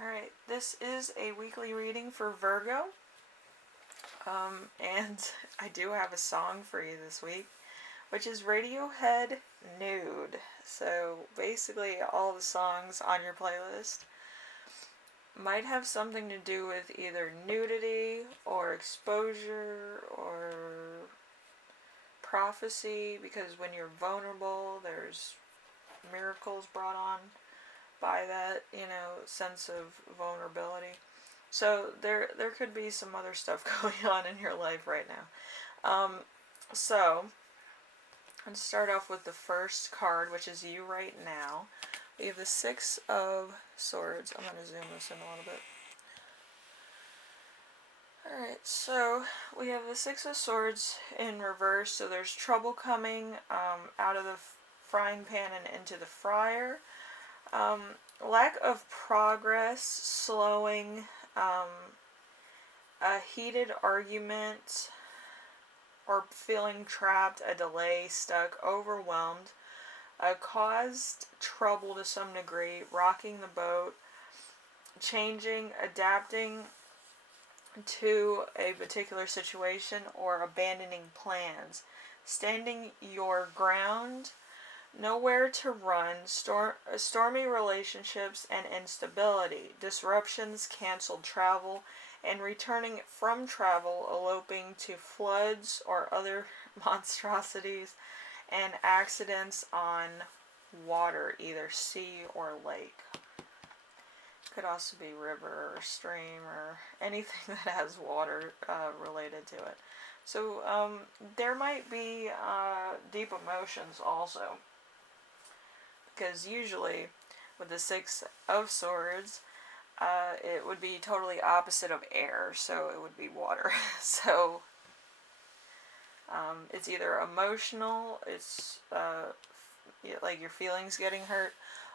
Alright, this is a weekly reading for Virgo. And I do have a song for you this week, which is Radiohead-Nude. So basically all the songs on your playlist might have something to do with either nudity or exposure or prophecy, because when you're vulnerable, there's miracles brought on by that, sense of vulnerability. So there could be some other stuff going on in your life right now. So let's start off with the first card, which is you right now. We have the Six of Swords. I'm going to zoom this in a little bit. Alright, so we have the Six of Swords in reverse. So there's trouble coming out of the frying pan and into the fryer. Lack of progress, slowing, a heated argument, or feeling trapped, a delay, stuck, overwhelmed, caused trouble to some degree, rocking the boat, changing, adapting to a particular situation, or abandoning plans, standing your ground, nowhere to run, stormy relationships and instability, disruptions, canceled travel, and returning from travel, eloping to floods or other monstrosities, and accidents on water, either sea or lake. Could also be river or stream or anything that has water related to it. So there might be deep emotions also, because usually with the Six of Swords, it would be totally opposite of air, so it would be water. So it's either emotional, it's like your feelings getting hurt,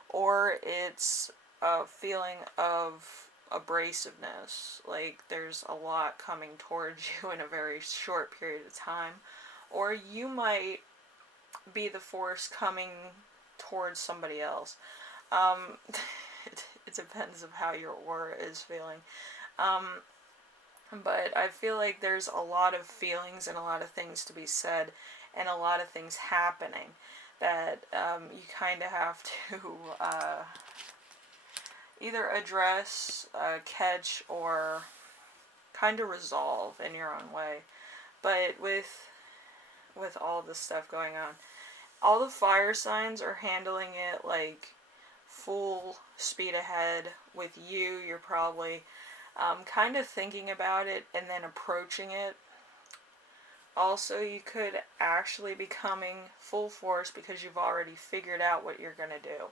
or it's a feeling of abrasiveness, like there's a lot coming towards you in a very short period of time, or you might be the force coming towards somebody else. It depends of how your aura is feeling. But I feel like there's a lot of feelings and a lot of things to be said and a lot of things happening that you kind of have to either address, catch, or kind of resolve in your own way. But with all this stuff going on, all the fire signs are handling it like full speed ahead. With you, you're probably kind of thinking about it and then approaching it. Also, you could actually be coming full force because you've already figured out what you're going to do.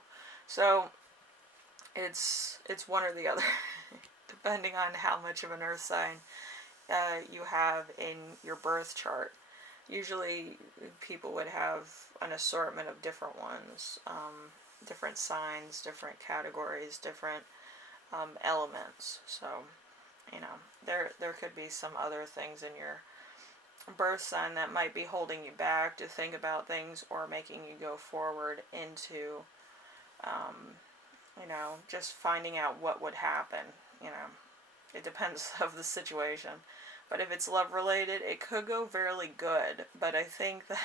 So it's one or the other, depending on how much of an earth sign you have in your birth chart. Usually people would have an assortment of different ones, different signs, different categories, different elements. So, there could be some other things in your birth sign that might be holding you back to think about things or making you go forward into, just finding out what would happen. It depends of the situation. But if it's love related, it could go fairly good. But I think that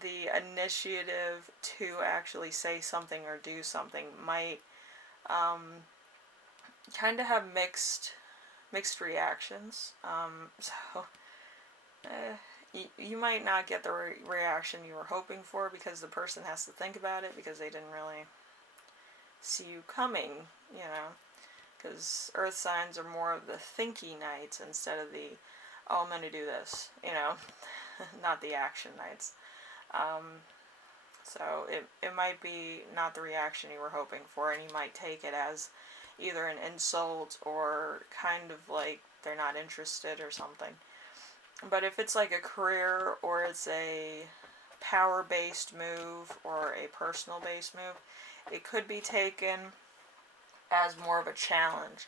the initiative to actually say something or do something might kind of have mixed reactions. You might not get the reaction you were hoping for because the person has to think about it because they didn't really see you coming, because earth signs are more of the thinky nights instead of the, oh, I'm going to do this, not the action nights. So it might be not the reaction you were hoping for, and you might take it as either an insult or kind of like they're not interested or something. But if it's like a career or it's a power-based move or a personal-based move, it could be taken as more of a challenge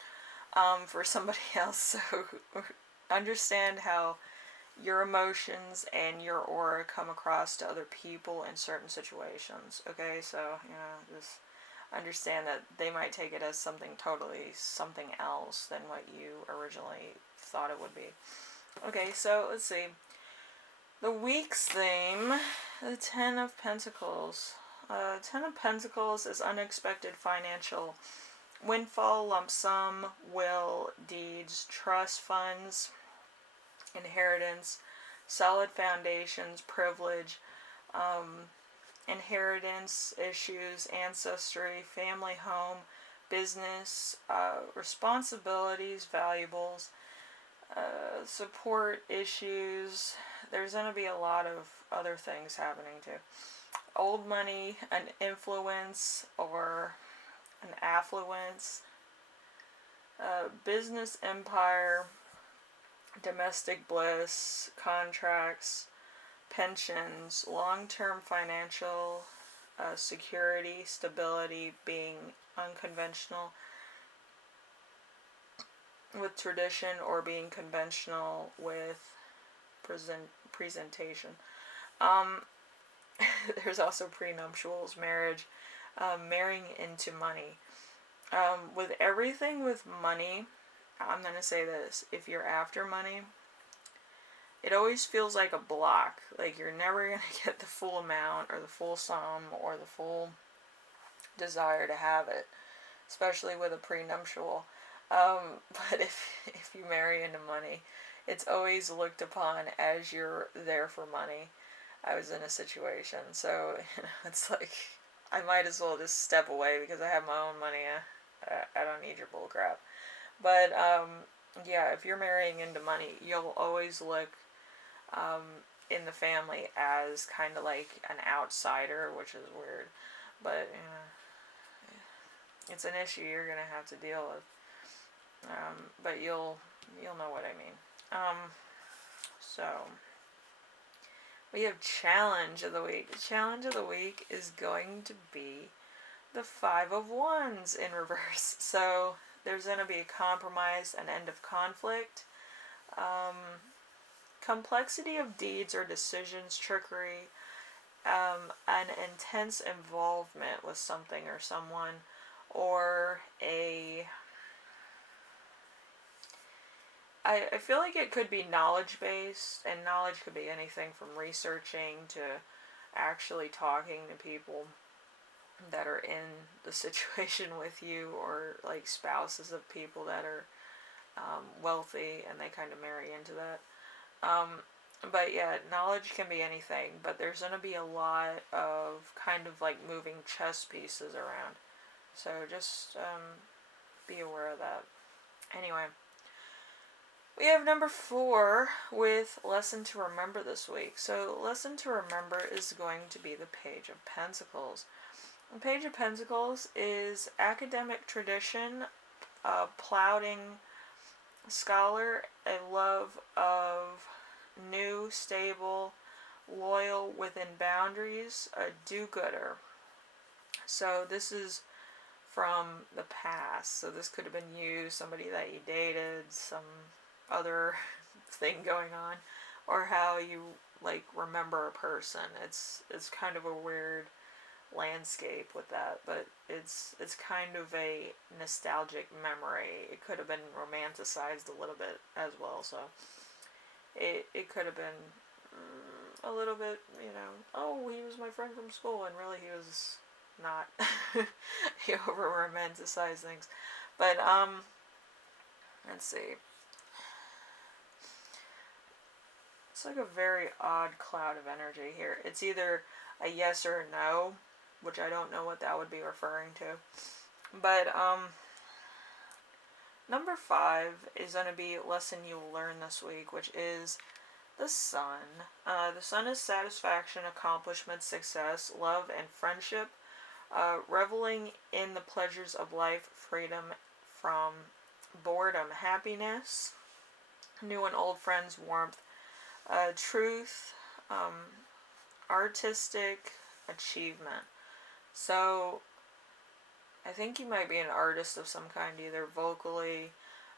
for somebody else. So understand how your emotions and your aura come across to other people in certain situations. Okay, so just understand that they might take it as something else than what you originally thought it would be. Okay, so let's see. The week's theme, the Ten of Pentacles. Ten of Pentacles is unexpected financial windfall, lump sum, will, deeds, trust funds, inheritance, solid foundations, privilege, inheritance issues, ancestry, family, home, business, responsibilities, valuables, support issues. There's going to be a lot of other things happening too. Old money, an influence or an affluence, business empire, domestic bliss, contracts, pensions, long-term financial security, stability, being unconventional with tradition or being conventional with presentation. There's also prenuptials, marriage, marrying into money. With everything with money, I'm going to say this, if you're after money, it always feels like a block. Like you're never going to get the full amount or the full sum or the full desire to have it, especially with a prenuptial. But if you marry into money, it's always looked upon as you're there for money. I was in a situation, so it's like I might as well just step away because I have my own money. I don't need your bull crap. But yeah, if you're marrying into money, you'll always look in the family as kind of like an outsider, which is weird. But it's an issue you're gonna have to deal with. But you'll know what I mean. So we have challenge of the week. The challenge of the week is going to be the Five of Wands in reverse. So there's going to be a compromise, an end of conflict, complexity of deeds or decisions, trickery, an intense involvement with something or someone, or I feel like it could be knowledge-based, and knowledge could be anything from researching to actually talking to people that are in the situation with you, or like spouses of people that are wealthy and they kind of marry into that. But yeah, knowledge can be anything, but there's going to be a lot of kind of like moving chess pieces around. So just be aware of that. Anyway, we have number 4 with lesson to remember this week. So lesson to remember is going to be the Page of Pentacles. The Page of Pentacles is academic tradition, plowing scholar, a love of new, stable, loyal within boundaries, a do-gooder. So this is from the past. So this could have been you, somebody that you dated, some other thing going on, or how you like remember a person. It's kind of a weird landscape with that, but it's kind of a nostalgic memory. It could have been romanticized a little bit as well, so it could have been a little bit, oh, he was my friend from school, and really he was not. He over romanticized things. But let's see. It's like a very odd cloud of energy here. It's either a yes or a no, which I don't know what that would be referring to. But number 5 is going to be a lesson you'll learn this week, which is the Sun. The Sun is satisfaction, accomplishment, success, love, and friendship. Reveling in the pleasures of life, freedom from boredom, happiness, new and old friends, warmth, truth, artistic achievement. So I think you might be an artist of some kind, either vocally,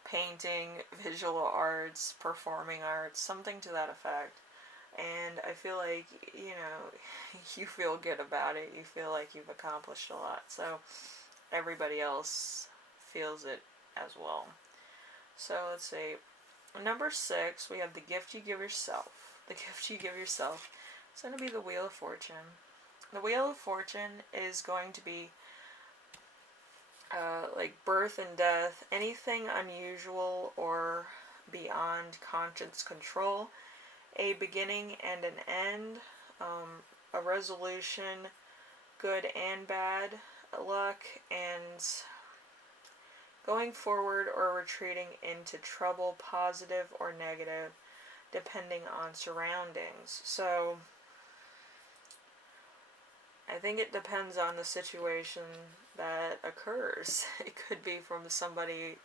painting, visual arts, performing arts, something to that effect. And I feel like, you feel good about it. You feel like you've accomplished a lot. So everybody else feels it as well. So let's see. Number 6, we have the gift you give yourself. The gift you give yourself. It's going to be the Wheel of Fortune. The Wheel of Fortune is going to be like birth and death, anything unusual or beyond conscious control, a beginning and an end, a resolution, good and bad luck, and going forward or retreating into trouble, positive or negative, depending on surroundings. So I think it depends on the situation that occurs. It could be from somebody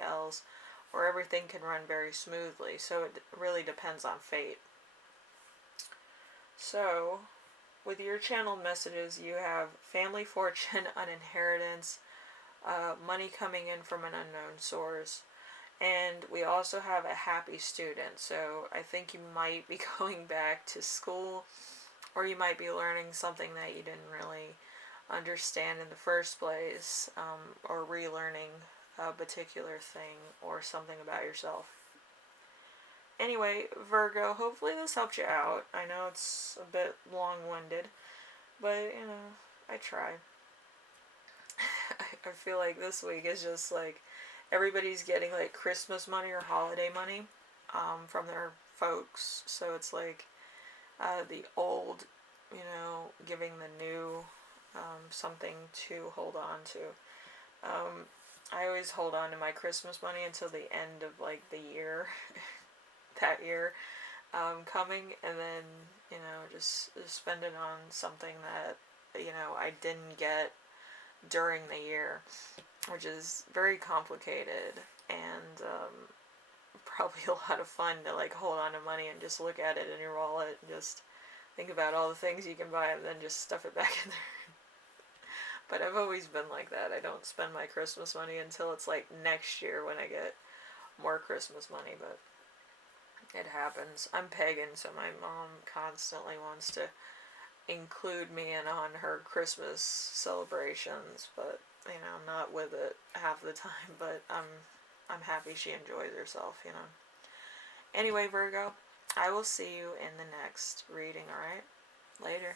else, or everything can run very smoothly. So it really depends on fate. So with your channeled messages, you have family fortune, an inheritance, money coming in from an unknown source, and we also have a happy student. So I think you might be going back to school, or you might be learning something that you didn't really understand in the first place, or relearning a particular thing or something about yourself. Anyway, Virgo, hopefully this helped you out. I know it's a bit long-winded, but, you know, I try. I feel like this week is just like everybody's getting like Christmas money or holiday money from their folks. So it's like the old, you know, giving the new something to hold on to. I always hold on to my Christmas money until the end of like the year, that year coming, and then, you know, just spend it on something that, you know, I didn't get during the year, which is very complicated and probably a lot of fun to like hold on to money and just look at it in your wallet and just think about all the things you can buy and then just stuff it back in there. But I've always been like that. I don't spend my Christmas money until it's like next year when I get more Christmas money, but it happens. I'm pagan, so my mom constantly wants to include me in on her Christmas celebrations, but, you know, I'm not with it half the time, but I'm happy she enjoys herself, you know. Anyway, Virgo, I will see you in the next reading, alright? Later.